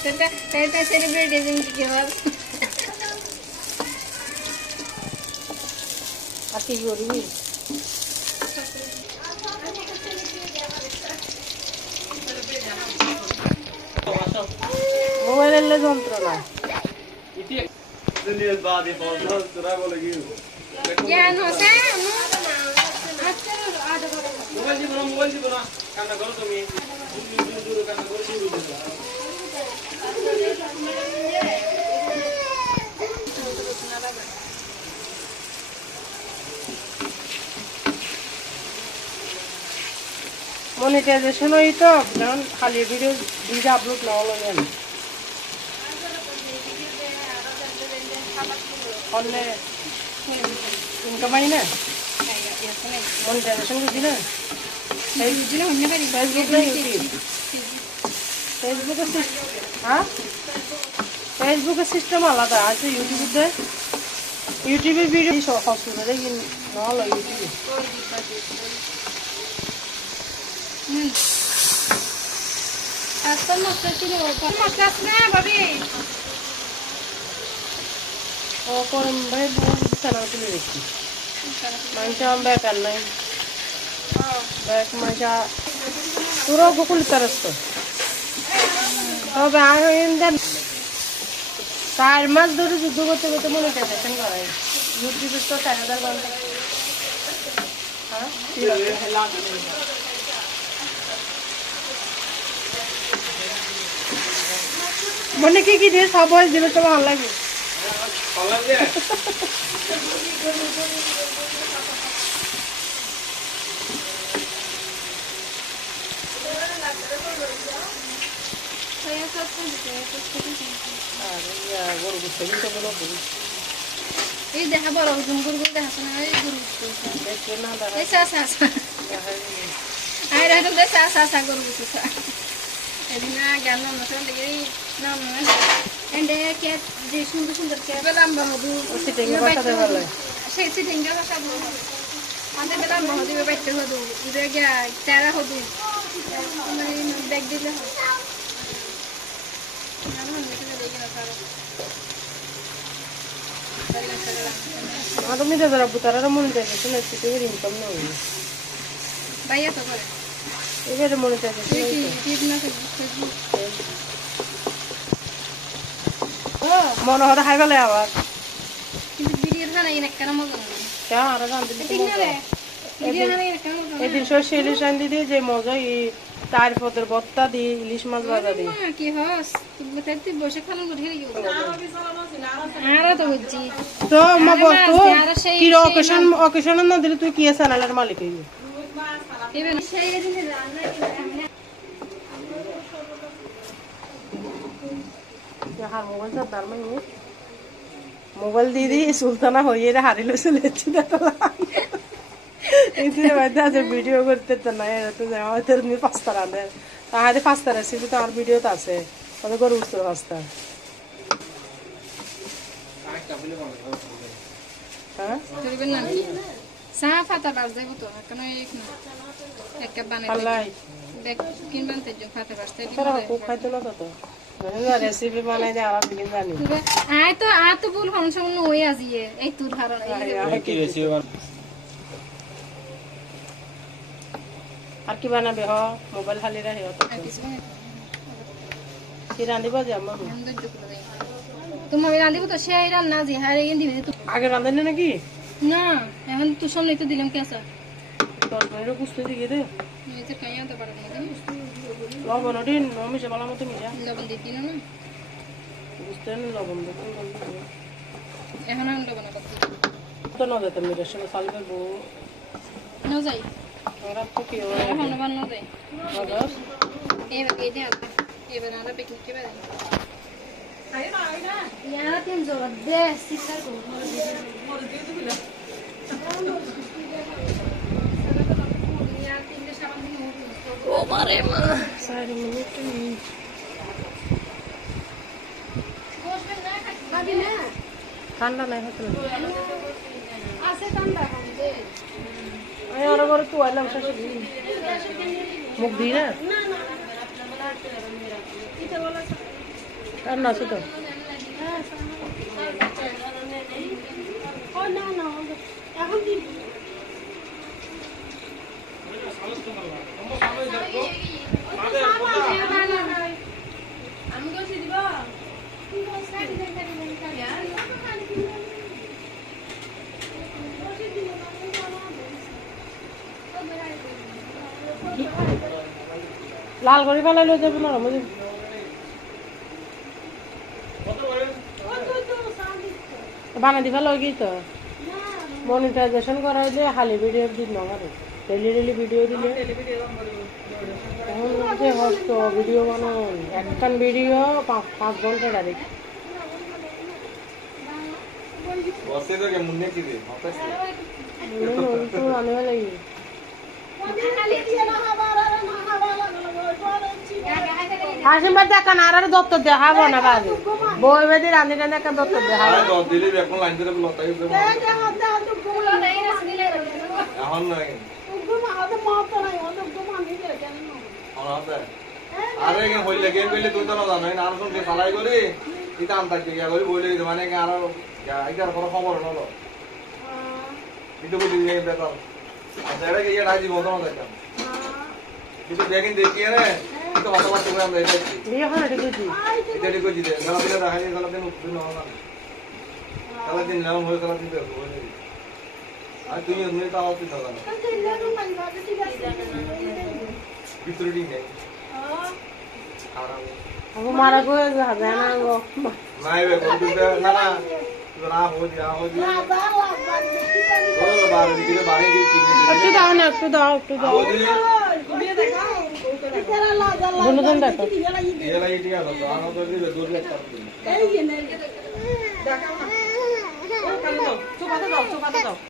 Saya celebrate yang kewal. Aki gori. Mobile le যন্ত্রণা दुनिया बाद ही बहुत दूसरा को लगी Ya no sé, no. Mobile जी बना काना करो तुम्ही दूर काना करो शुरू होता মনিটাইজেশন হই তো যখন খালি ভিডিও আপলোড না হলো জানি অনলে ইনকাম আই না মনিটাইজেশন বুঝি না ফেসবুক না ইউটিউব ফেসবুকের সিস্টেম আলাদা আছে ইউটিউবের ভিডিও হসপিটালে দেখি না হলো ইউটিউবে Hasta no sé si lo más nada, baby. ও করম ভাই বহুত সারা তুলে দেখি মানটা বেকার নাই ব্যাক মাঝা পুরো গোকুল তারস্ত তবে আইন্দান 4 মাস ধরে যুদ্ধ করতে করতে মনিটাইজেশন করাই ইউটিউবে তো 4000 ঘন্টা মনে কি দিয়ে সব বয়স দিলে তো ভালো লাগে Saya satu gitu ya, terus ini dah baru jumgur dah sana guru tu. Sa. Ay dah tu sa guru tu sa. Edina gano macam lagi nama. Ande kya sundur kya belam bahadu. Sitting bahasa deh boleh. Sitting bahasa bahadu. Ande belam bahadu bebaik bahadu. Udah kya cara bahadu. Mari bag dile. Aku minta zara putara monetization itu tuh income nih. Bayar apa? Ini ada monetization. Mau orang high value apa? Ini video mana ini karena mau gini. Ya, orang kan Tinggal video mana ini karena mau. Edin social issue ini je moza i তার পদের বত্তা দি ইলিশ মাছ ভাজা দি কি হস তুমি তেতি বসে খালন করে হেরি গেল আরা তো বুঝছি তো মা বলতো কি অকেশন না দিলে তুই কি চ্যানেলের মালিক হইবি এবেন সেই দিনে রান্না কি হার মোবাইল তো দার মানে মোবাইল দিদি সুলতানা হইয়ে রে হারিলো চলেছি দেখলা इसलिए वैसे आज वीडियो करते तो ना यार तो जाओ इधर में पास्ता रहा है आज पास्ता रेसिपी तो और वीडियो था से और को रूस तो पास्ता हाँ तो बिना साफ आता बाज दे तो कनो एक कप बने देख किन बनते जो खाते बसते तेरा को खाते ना तो मैंने रेसिपी बनाई दे आप बिगिन जानी आ तो बोल हम सब नो हुई आज ये एक तू धारण की रेसिपी আর কি বানাবে হ মোবাইল খালি রাখে তো কি রান্ধিব যে আম্মা তুমি রান্ধিব তো সেই রান্না যে হারে গিয়ে দিবি তো আগে রাঁধেন নাকি না এখন তো সামনে তো দিলাম কেসা তরকারিও কুস্তে দিকে দে নিজে কাইয়া তো পারো না লবণ দিন মিশে ভালো মতো মিশা লবণ দিতি না বুঝতে না লবণ দেবো এখন আমি লবণ করতে তো না যেতাম মেরে সঙ্গে সালবে বউ না যাই ওরা তো কি হয় এখন বানানো দেয় বাস এবার কেটে আসবে এবার আমরা পিকনিক কে বেড়াই ইয়ারা তিন জোর দে সিস্টার কো ও মারে মা 4 মিনিট ঠান্ডা নাই হতো আছে ঠান্ডা আমি আর বড় তো আইলাম শাশুড়ি মুখ দি না রান্না আছে তো আমি কইছি দিব লাল করে ফেলাইলে যাবে না আমাদের বানা দি ফেলা গিয়ে তো মনিটাইজেশন করা হইলে খালি ভিডিও দিন না করে ডেলি ভিডিও দিলে এখন যে হস্ত ভিডিও বানানো একখান ভিডিও 5 ঘন্টা ডাইরেক্ট বসে তো কেমন নেকি রে হতাশ তো আনবে লাগি হাসিমবাদ দেখা না আর দত্তর দেখাবো না বাজে বই বেদি রান্ধি রান্ধি একটা দত্তর দেখাবো আরে দত দিলে এখন লাইন ধরে লতাই দেব এখন না আরে কেন হইলে গেম পেলে তুই তো না জানো না আর শুনতে ফালাই করি ইতা আনতাক দিয়া করি বইলে মানে কি আর আইতার পর খবর হলো কিন্তু বুঝি যে বেতাল আচ্ছা এটা কি এটা জীবন তো না দেখতাম কিন্তু দেখেন দেখি রে তো কথা বার্তা করে আমরা এটা বিয়ে হয় ঠিক আছে এটা ঠিক আছে দে গলা দিলে রাখাই গলা দিন উঠবে না না গলা দিন নাম হয়ে গলা দিন দেবো আর তুই এমনি তো আওয়াজ দিতে না ভিতরে দিন নেই আরাম aku marah gue gak ada gue নাই বে কম্পিউটার না না তো না হো যা বলো বারে দিকে বারে দিকে কিনে একটু দাও না একটু দাও দুজন দেখো ये लाई ठीक है तो आना तो दिले दूर ले कर চোপাতে দাও